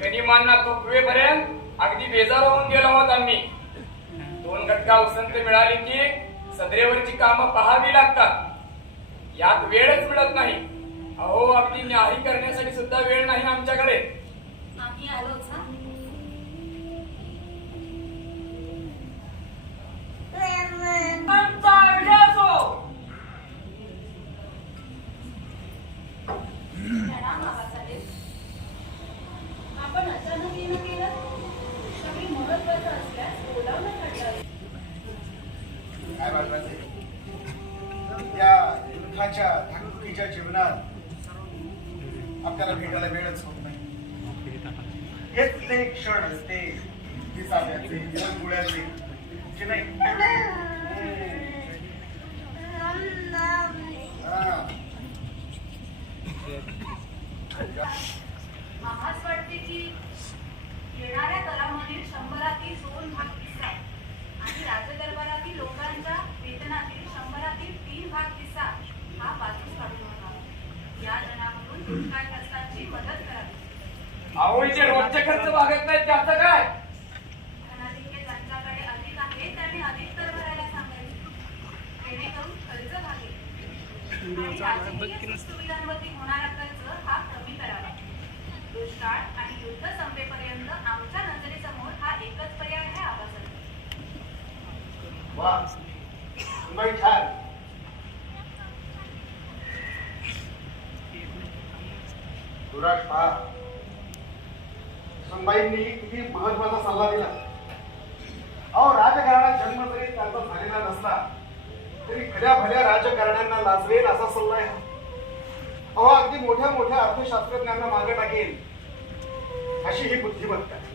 त्यांनी मानना तुकवेपर्यंत अगदी बेजार होऊन गेलो आहोत आम्ही. दोन घटका उसंत मिळाली की सदरेवरची कामं पाहावी लागतात. यात वेळच मिळत नाही. अहो अगदी न्याही करण्यासाठी सुद्धा वेळ नाही आमच्याकडे. आम्ही आलोच हा? सुविधांवरती होणारा खर्च हा कमी करावा. दुष्काळ आणि युद्ध संपेपर्यंत आमच्या नजरेसमोर हा एकच पर्याय आहे छान. दुराश पहा. संबाईंनी किती महत्त्वाचा सल्ला दिला. अहो राजकारणात जन्म जरी त्यांचा झालेला नसला तरी खऱ्या भल्या राजकारण्यांना लाजवेल असा सल्ला आहे अहो अगदी मोठ्या मोठ्या अर्थशास्त्रज्ञांना मागे टाकेल अशी ही बुद्धिमत्ता आहे.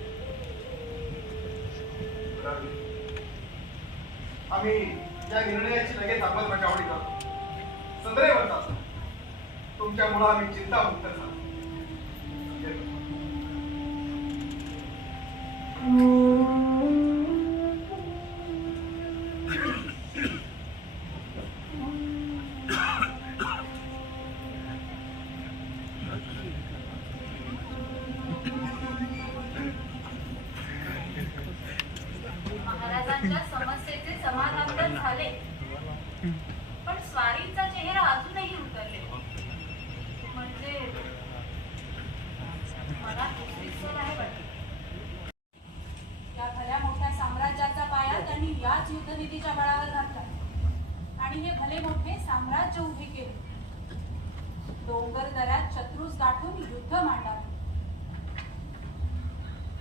आम्ही या निर्णयाची लगेच अंमलबजावणी करतो. संद्रय म्हणतात तुमच्यामुळं आम्ही चिंतामुक्त झालो. Mm-hmm. मोठे साम्राज्य उभे केले. डोंगर दऱ्यात शत्रूस गाठून युद्ध मांडावे.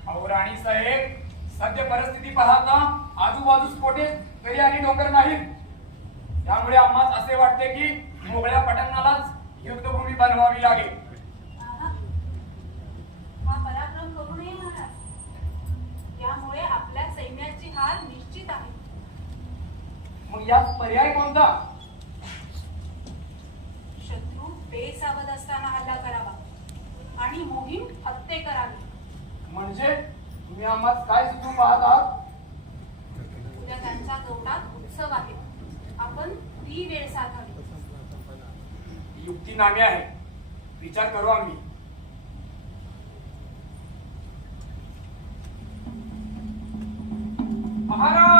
अहो राणी साहेब सद्य परिस्थिती पाहता आजूबाजूस कोठे दरी आणि डोंगर नाहीत. त्यामुळे आम्हाला असे वाटते की मोकळ्या पटांगणालाच युद्धभूमी बनवावी लागेल. हा पराक्रम करू नये महाराज त्यामुळे आपल्या सैन्याची हार निश्चित आहे. मग यात पर्याय कोणता? बेसावध असताना हल्ला करावा. आणि मोहीम करावी. म्हणजे तुम्ही आम्हाला काय पाहत आहात? उद्या कवटात उत्सव आहे. आपण ती वेळ साधावी युक्ती नामी आहे. विचार करू आम्ही. महाराज!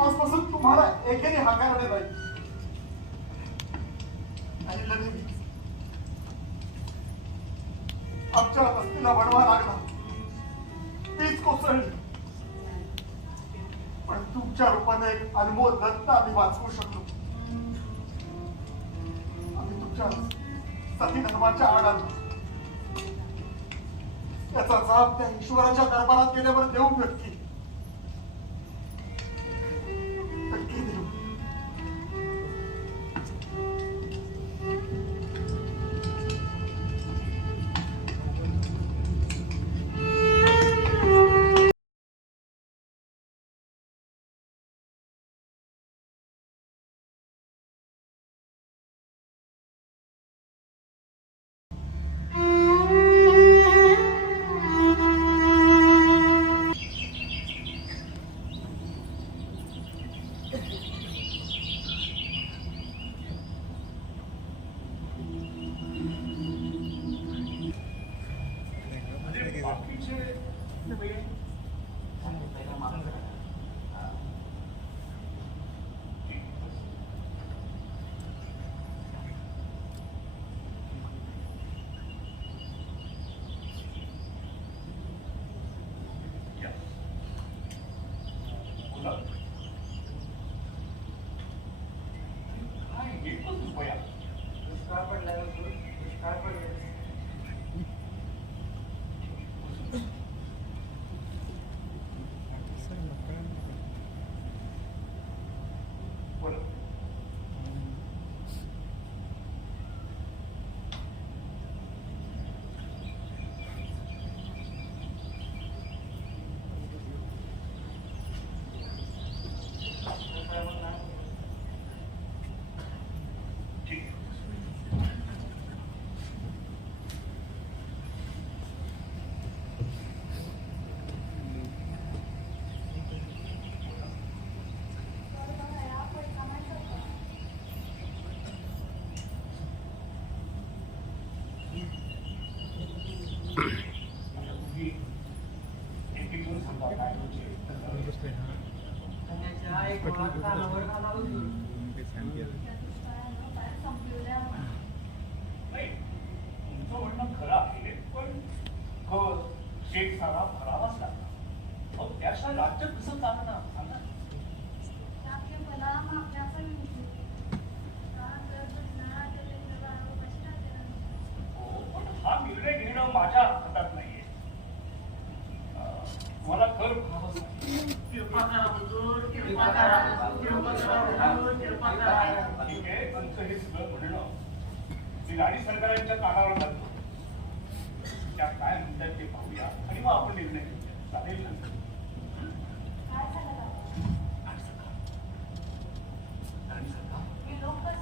आजपासून तुम्हाला एकेने हाकारले जाईल आणि लगेच आमच्या वस्तीला वडवा लागला. तीच कोसळली. पण तुमच्या रूपाने एक अनमोल रत्न आम्ही वाचवू शकलो. आम्ही तुमच्या सती धर्माच्या आडात त्याचा जाब त्या ईश्वराच्या दरबारात गेल्यावर देऊ नक्की नाही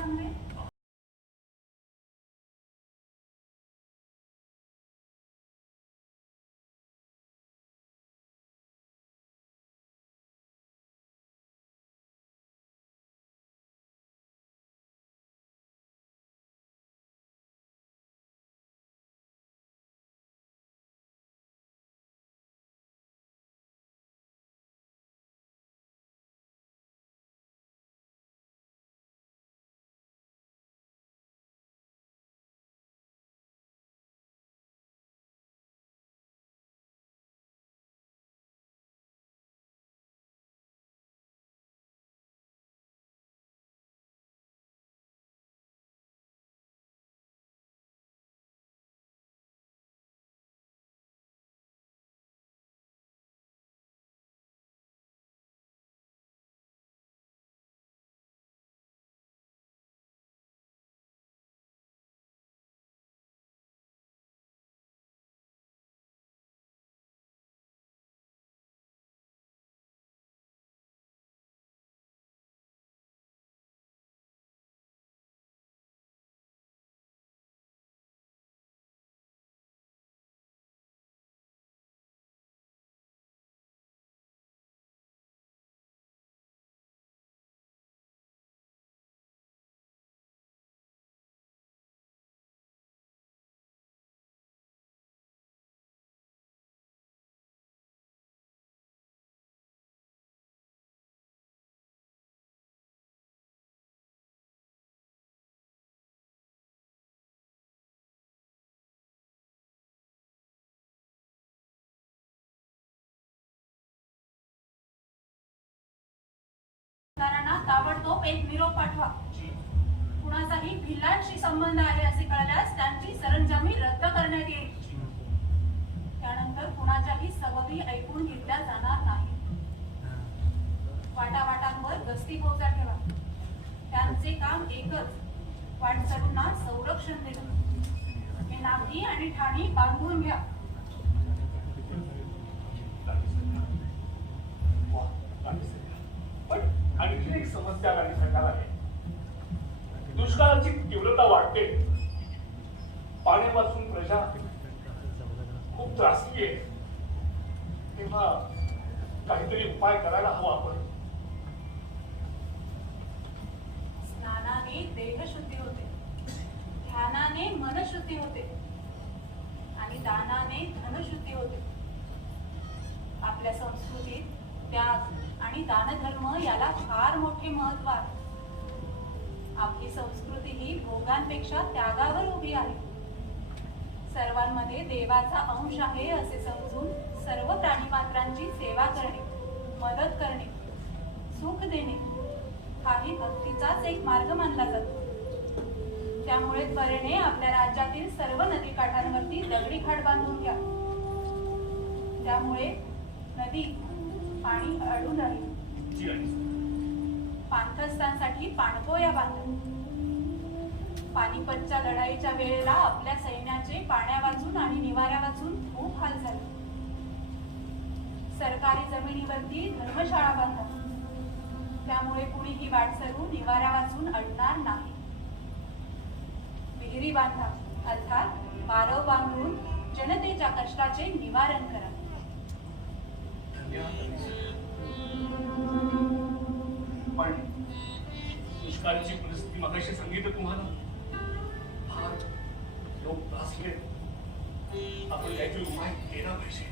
사람들 एक निरोप पाठवा. कुणाचाही भिल्लांशी संबंध आहे असे कळल्यास त्यांची सरंजामी रद्द करण्यात येईल. त्यानंतर कुणाच्याही सबबी ऐकून घेतल्या जाणार नाही. वाटावाटांवर गस्ती पोचा ठेवा. त्यांचे काम एकच वाटसरूंना संरक्षण देणं. हे नागरी आणि ठाणी बांधून घ्या वा, गाडी सरकार. पण आणखी एक समस्या गाडी सरकार आहे. दुष्काळाची तीव्रता वाढते. पाण्यापासून प्रजा खूप त्रासली आहे. तेव्हा काहीतरी उपाय करायला हवा आपण. स्नानाने देहशुद्धी होते. ध्यानाने मनशुद्धी होते. आणि दानाने धनशुद्धी होते. आपल्या संस्कृतीत त्या आणि दानधर्म याला फार मोठे महत्त्व आहे. आपली संस्कृती ही भोगांपेक्षा त्यागावर उभी आहे. सर्वांमध्ये देवाचा अंश आहे असे समजून सर्व प्राणीमात्रांची सेवा करणे मदत करणे सुख देणे हाही भक्तीचाच एक मार्ग मानला जातो. त्यामुळे त्वरेने आपल्या राज्यातील सर्व नदीकाठांवरती दगडी खाट बांधून घ्या. त्यामुळे नदी पाणी अडून राहील पाणथस्थांसाठी पाणपोया बांधा पानिपतच्या लढाईच्या वेळेला आपल्या सैन्याचे पाण्या वाचून आणि निवाऱ्या वाचून खूप हाल झाले. सरकारी जमिनीवरती धर्मशाळा बांधा त्यामुळे कुणीही वाटसरू निवारा वाचून अडणार नाही. विहिरी बांधा अर्थात बारव बांधून जनतेच्या कष्टाचे निवारण करा. पण दुष्काळाची परिस्थिती मगाशी सांगितलं तुम्हाला. फार लोक त्रासले. आपण काहीतरी उपाय केला पाहिजे.